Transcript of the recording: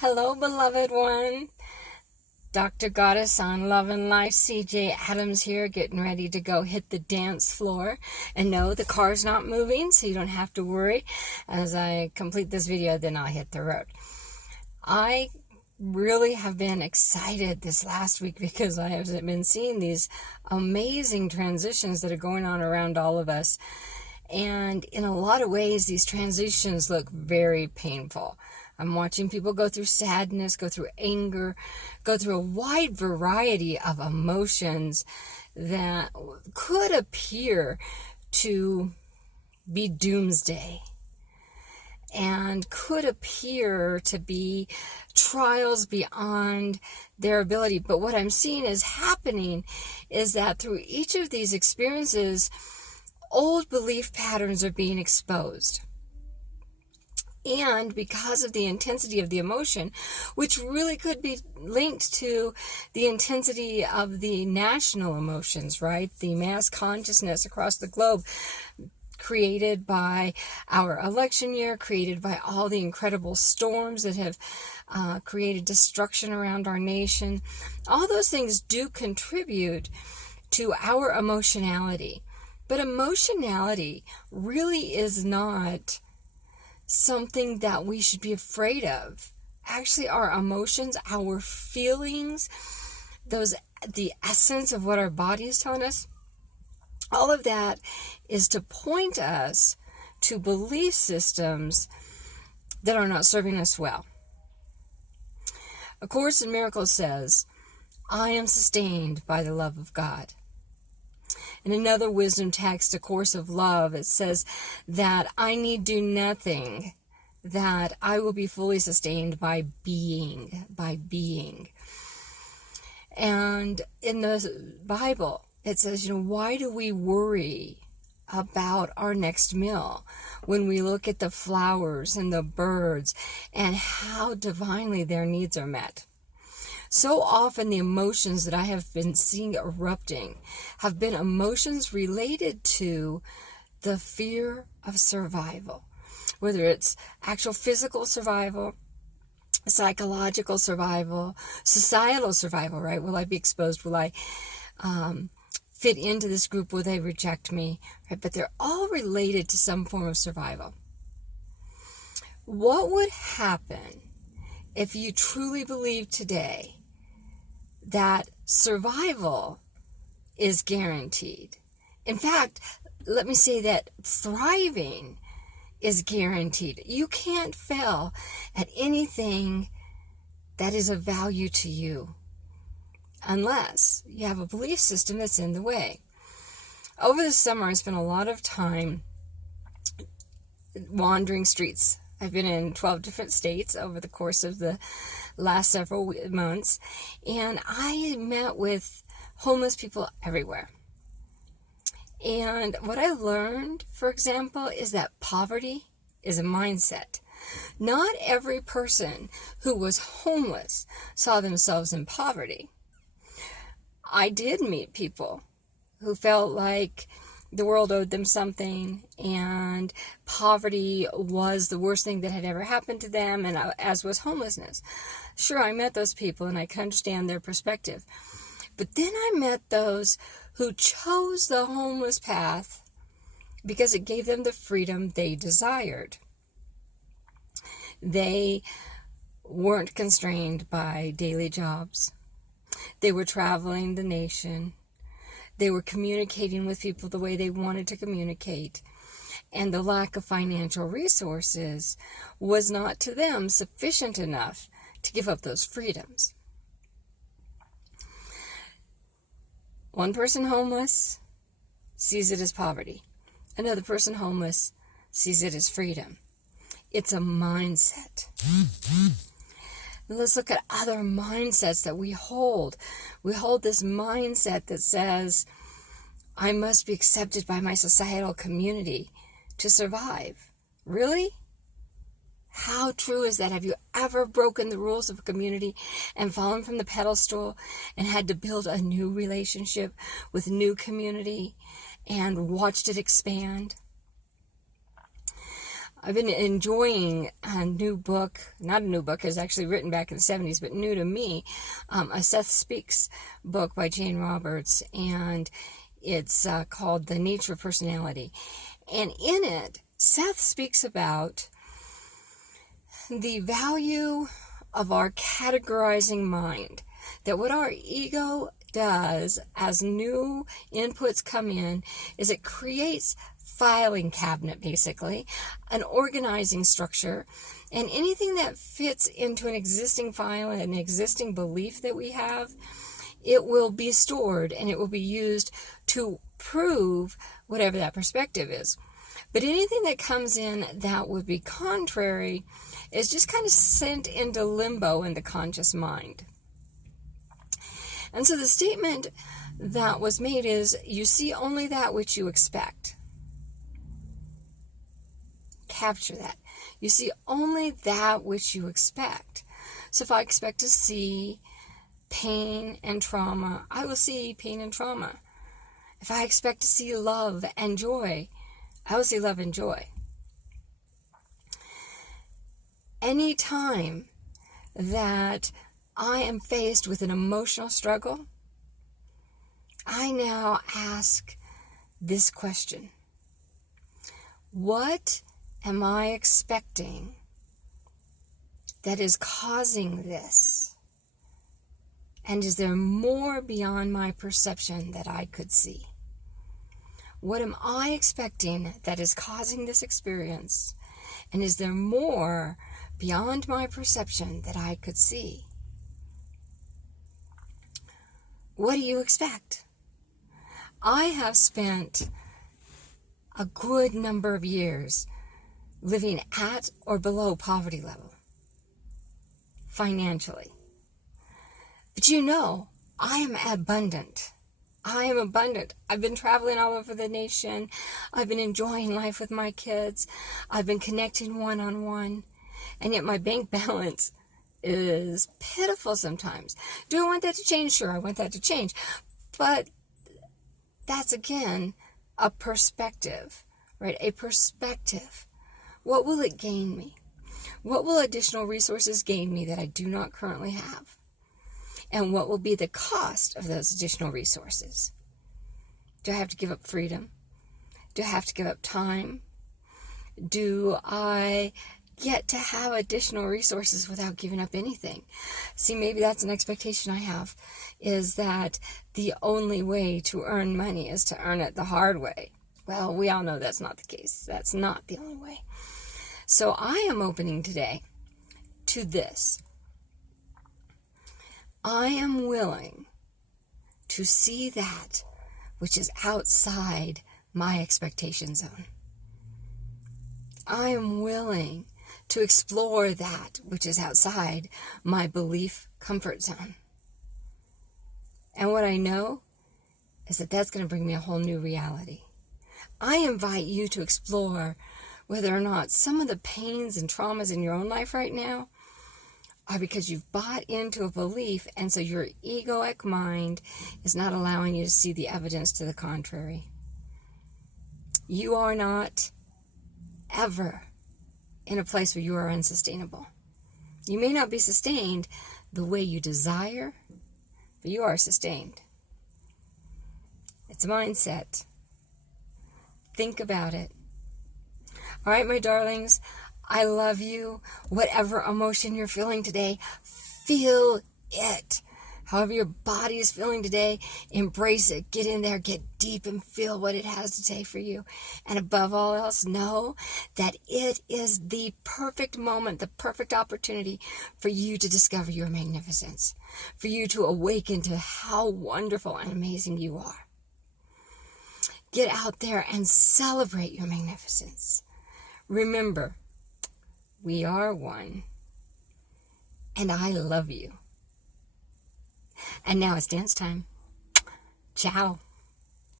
Hello, beloved one. Dr. Goddess on Love and Life, CeeJay Adams here, getting ready to go hit the dance floor. And no, the car's not moving, so you don't have to worry. As I complete this video, then I'll hit the road. I really have been excited this last week because I have been seeing these amazing transitions that are going on around all of us. And in a lot of ways, these transitions look very painful. I'm watching people go through sadness, go through anger, go through a wide variety of emotions that could appear to be doomsday and could appear to be trials beyond their ability. But what I'm seeing is happening is that through each of these experiences, old belief patterns are being exposed. And because of the intensity of the emotion, which really could be linked to the intensity of the national emotions, right? The mass consciousness across the globe created by our election year, created by all the incredible storms that have created destruction around our nation. All those things do contribute to our emotionality. But emotionality really is not something that we should be afraid of. Actually, our emotions, our feelings, the essence of what our body is telling us, all of that is to point us to belief systems that are not serving us well. A Course in Miracles says, I am sustained by the love of God. In another wisdom text, A Course of Love, it says that I need do nothing, that I will be fully sustained by being. And in the Bible, it says, why do we worry about our next meal when we look at the flowers and the birds and how divinely their needs are met? So often the emotions that I have been seeing erupting have been emotions related to the fear of survival, whether it's actual physical survival, psychological survival, societal survival, right? Will I be exposed? Will I fit into this group? Will they reject me? Right? But they're all related to some form of survival. What would happen if you truly believe today that survival is guaranteed? In fact, let me say that thriving is guaranteed. You can't fail at anything that is of value to you unless you have a belief system that's in the way. Over the summer, I spent a lot of time wandering streets. I've been in 12 different states over the course of the last several months, and I met with homeless people everywhere. And what I learned, for example, is that poverty is a mindset. Not every person who was homeless saw themselves in poverty. I did meet people who felt like the world owed them something, and poverty was the worst thing that had ever happened to them, and as was homelessness. Sure, I met those people, and I can understand their perspective. But then I met those who chose the homeless path because it gave them the freedom they desired. They weren't constrained by daily jobs. They were traveling the nation. They were communicating with people the way they wanted to communicate. And the lack of financial resources was not to them sufficient enough to give up those freedoms. One person homeless sees it as poverty. Another person homeless sees it as freedom. It's a mindset. Let's look at other mindsets that we hold. We hold this mindset that says, I must be accepted by my societal community to survive. Really? How true is that? Have you ever broken the rules of a community and fallen from the pedestal and had to build a new relationship with new community and watched it expand? I've been enjoying a new book, not a new book, it was actually written back in the 70s, but new to me, a Seth Speaks book by Jane Roberts, and it's called The Nitra Personality. And in it, Seth speaks about the value of our categorizing mind, that what our ego does as new inputs come in is it creates filing cabinet, basically, an organizing structure, and anything that fits into an existing file, an existing belief that we have, it will be stored and it will be used to prove whatever that perspective is. But anything that comes in that would be contrary is just kind of sent into limbo in the conscious mind. And so the statement that was made is, you see only that which you expect. Capture that. You see only that which you expect. So if I expect to see pain and trauma, I will see pain and trauma. If I expect to see love and joy, I will see love and joy. Any time that I am faced with an emotional struggle, I now ask this question: what am I expecting that is causing this? And is there more beyond my perception that I could see? What am I expecting that is causing this experience? And is there more beyond my perception that I could see? What do you expect? I have spent a good number of years living at or below poverty level, financially. But you know, I am abundant. I am abundant. I've been traveling all over the nation. I've been enjoying life with my kids. I've been connecting one-on-one. And yet my bank balance is pitiful sometimes. Do I want that to change? Sure, I want that to change. But that's, again, a perspective, right? A perspective. What will it gain me? What will additional resources gain me that I do not currently have? And what will be the cost of those additional resources? Do I have to give up freedom? Do I have to give up time? Do I get to have additional resources without giving up anything? See, maybe that's an expectation I have, is that the only way to earn money is to earn it the hard way. Well, we all know that's not the case. That's not the only way. So I am opening today to this. I am willing to see that which is outside my expectation zone. I am willing to explore that which is outside my belief comfort zone. And what I know is that that's going to bring me a whole new reality. I invite you to explore whether or not some of the pains and traumas in your own life right now are because you've bought into a belief, and so your egoic mind is not allowing you to see the evidence to the contrary. You are not ever in a place where you are unsustainable. You may not be sustained the way you desire, but you are sustained. It's a mindset. Think about it. All right, my darlings, I love you. Whatever emotion you're feeling today, feel it. However your body is feeling today, embrace it. Get in there, get deep, and feel what it has to say for you. And above all else, know that it is the perfect moment, the perfect opportunity for you to discover your magnificence, for you to awaken to how wonderful and amazing you are. Get out there and celebrate your magnificence. Remember, we are one, and I love you. And now it's dance time. Ciao.